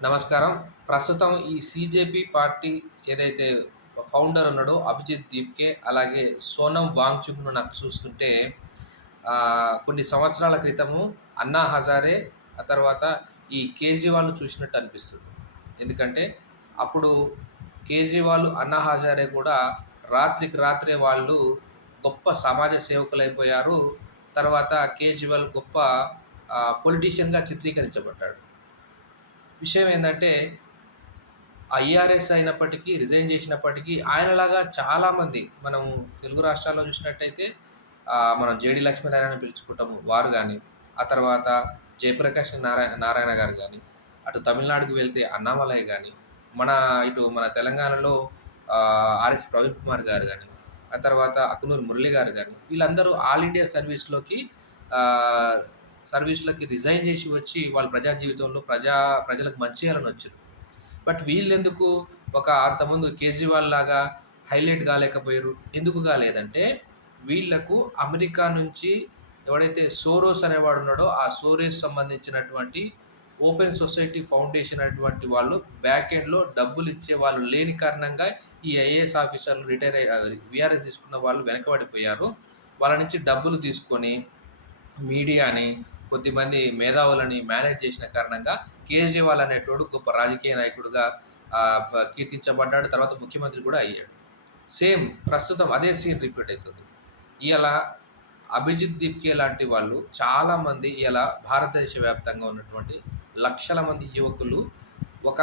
నమస్కారం. ప్రస్తుతం ఈ సీజేపీ పార్టీ ఏదైతే ఫౌండర్ ఉన్నాడో అభిజిత్ దీప్‌కే, అలాగే సోనం వాంగ్‌చుక్‌ను నాకు చూస్తుంటే కొన్ని సంవత్సరాల క్రితము అన్నా హజారే, ఆ తర్వాత ఈ కేజ్రీవాల్‌ను చూసినట్టు అనిపిస్తుంది. ఎందుకంటే అప్పుడు కేజ్రీవాల్, అన్నా హజారే కూడా రాత్రికి రాత్రే వాళ్ళు గొప్ప సమాజ సేవకులైపోయారు. తర్వాత కేజ్రీవాల్ గొప్ప పొలిటీషియన్‌గా చిత్రీకరించబడ్డాడు. విషయం ఏందంటే ఐఆర్ఎస్ అయినప్పటికీ, రిజైన్ చేసినప్పటికీ ఆయనలాగా చాలామంది మనం తెలుగు రాష్ట్రాల్లో చూసినట్టయితే మనం జేడీ లక్ష్మీనారాయణని పిలుచుకుంటాము. వారు గాని, ఆ తర్వాత జయప్రకాష్ నారాయణ గారు గాని, అటు తమిళనాడుకి వెళ్తే అన్నామలై గాని, మన తెలంగాణలో ఆర్ఎస్ ప్రవీణ్ కుమార్ గారు గాని, ఆ తర్వాత అక్నూరి మురళి గారు గాని, వీళ్ళందరూ ఆల్ ఇండియా ఆహ్, సర్వీస్‌లకి రిజైన్ చేసి వచ్చి వాళ్ళు ప్రజా జీవితంలో ప్రజలకు మంచి చేయాలని వచ్చారు. బట్ వీళ్ళెందుకు అంతకుముందు కేజ్రీవాల్ లాగా హైలైట్ కాలేకపోయారు? ఎందుకు కాలేదంటే, వీళ్ళకు అమెరికా నుంచి ఎవడైతే సోరోస్ అనేవాడున్నాడో, ఆ సోరోస్ సంబంధించినటువంటి ఓపెన్ సొసైటీ ఫౌండేషన్ అటువంటి వాళ్ళు బ్యాక్ ఎండ్‌లో డబ్బులిచ్చే వాళ్ళు లేని కారణంగా ఈ ఐఏఎస్ ఆఫీసర్‌లు వీఆర్ఎస్ తీసుకున్న వాళ్ళు వెనకబడిపోయారు. వాళ్ళ నుంచి డబ్బులు తీసుకొని మీడియాని, కొద్దిమంది మేధావులని మేనేజ్ చేసిన కారణంగా కేజ్రీవాల్ అనేటోడు గొప్ప రాజకీయ నాయకుడుగా కీర్తించబడ్డాడు. తర్వాత ముఖ్యమంత్రి కూడా అయ్యాడు. సేమ్ ప్రస్తుతం అదే సీన్ రిపీట్ అయితుంది. ఇయాల అభిజిత్ దీప్‌కే లాంటి వాళ్ళు చాలామంది భారతదేశ వ్యాప్తంగా ఉన్నటువంటి లక్షల మంది యువకులు ఒక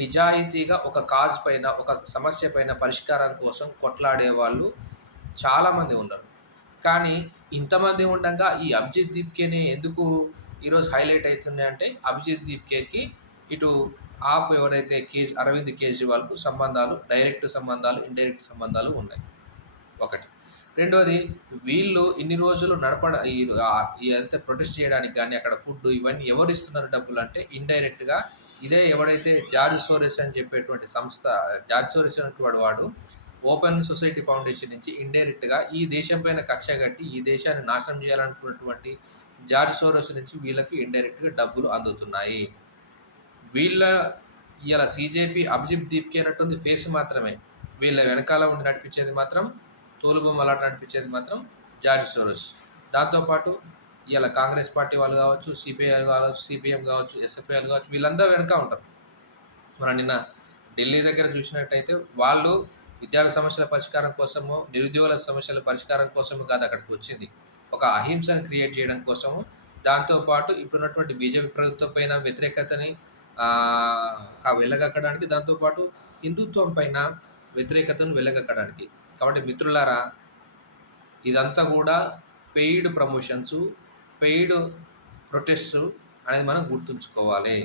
నిజాయితీగా ఒక కాజ్ పైన, ఒక సమస్య పైన పరిష్కారం కోసం కొట్లాడే వాళ్ళు చాలామంది ఉన్నారు. కానీ ఇంతమంది ఉండంగా ఈ అభిజిత్ దీప్‌కేనే ఎందుకు ఈరోజు హైలైట్ అయితుంది అంటే, అభిజిత్ దీప్‌కేకి ఇటు ఎవరైతే అరవింద్ కేజ్రీవాల్‌కు సంబంధాలు, డైరెక్ట్ సంబంధాలు, ఇండైరెక్ట్ సంబంధాలు ఉన్నాయి. ఒకటి. రెండోది, వీళ్ళు ఇన్ని రోజులు ఏదైతే ప్రొటెస్ట్ చేయడానికి గాని, అక్కడ ఫుడ్ ఇవన్నీ ఎవరిస్తున్నారు డబ్బులంటే ఇండైరెక్ట్‌గా ఇదే ఎవడైతే జార్జ్ సోరోస్ అని చెప్పేటువంటి సంస్థ, జార్జ్ సోరోస్ అనేటువంటి వాడు ఓపెన్ సొసైటీ ఫౌండేషన్ నుంచి ఇండైరెక్ట్‌గా ఈ దేశం పైన కక్ష కట్టి, ఈ దేశాన్ని నాశనం చేయాలనుకున్నటువంటి జార్జ్ సోరోస్ నుంచి వీళ్ళకి ఇండైరెక్ట్‌గా డబ్బులు అందుతున్నాయి. వీళ్ళ సీజేపీ అభిజిత్ దీప్‌కే అన్నట్టుంది ఫేస్ మాత్రమే. వీళ్ళ వెనకాల ఉండి నడిపించేది మాత్రం, తోలుబొమ్మలాట నడిపించేది మాత్రం జార్జ్ సోరోస్. దాంతో పాటు కాంగ్రెస్ పార్టీ వాళ్ళు కావచ్చు, సిపిఐ కావచ్చు, సిపిఎం కావచ్చు, ఎస్ఎఫ్ఐలు కావచ్చు, వీళ్ళందరూ వెనక ఉంటారు. మనం నిన్న ఢిల్లీ దగ్గర చూసినట్టయితే వాళ్ళు విద్యార్థి సమస్యల పరిష్కారం కోసమో, నిరుద్యోగుల సమస్యల పరిష్కారం కోసమో కాదు అక్కడికి వచ్చింది. ఒక అహింసను క్రియేట్ చేయడం కోసము, దాంతో పాటు ఇప్పుడున్నటువంటి బీజేపీ ప్రభుత్వం పైన వ్యతిరేకతని వెళ్ళగక్కడానికి, దాంతో పాటు హిందుత్వం పైన వ్యతిరేకతను వెళ్ళగక్కడానికి. కాబట్టి మిత్రులారా, ఇదంతా కూడా పెయిడ్ ప్రమోషన్సు, పెయిడ్ ప్రొటెస్ట్సు అనేది మనం గుర్తుంచుకోవాలి.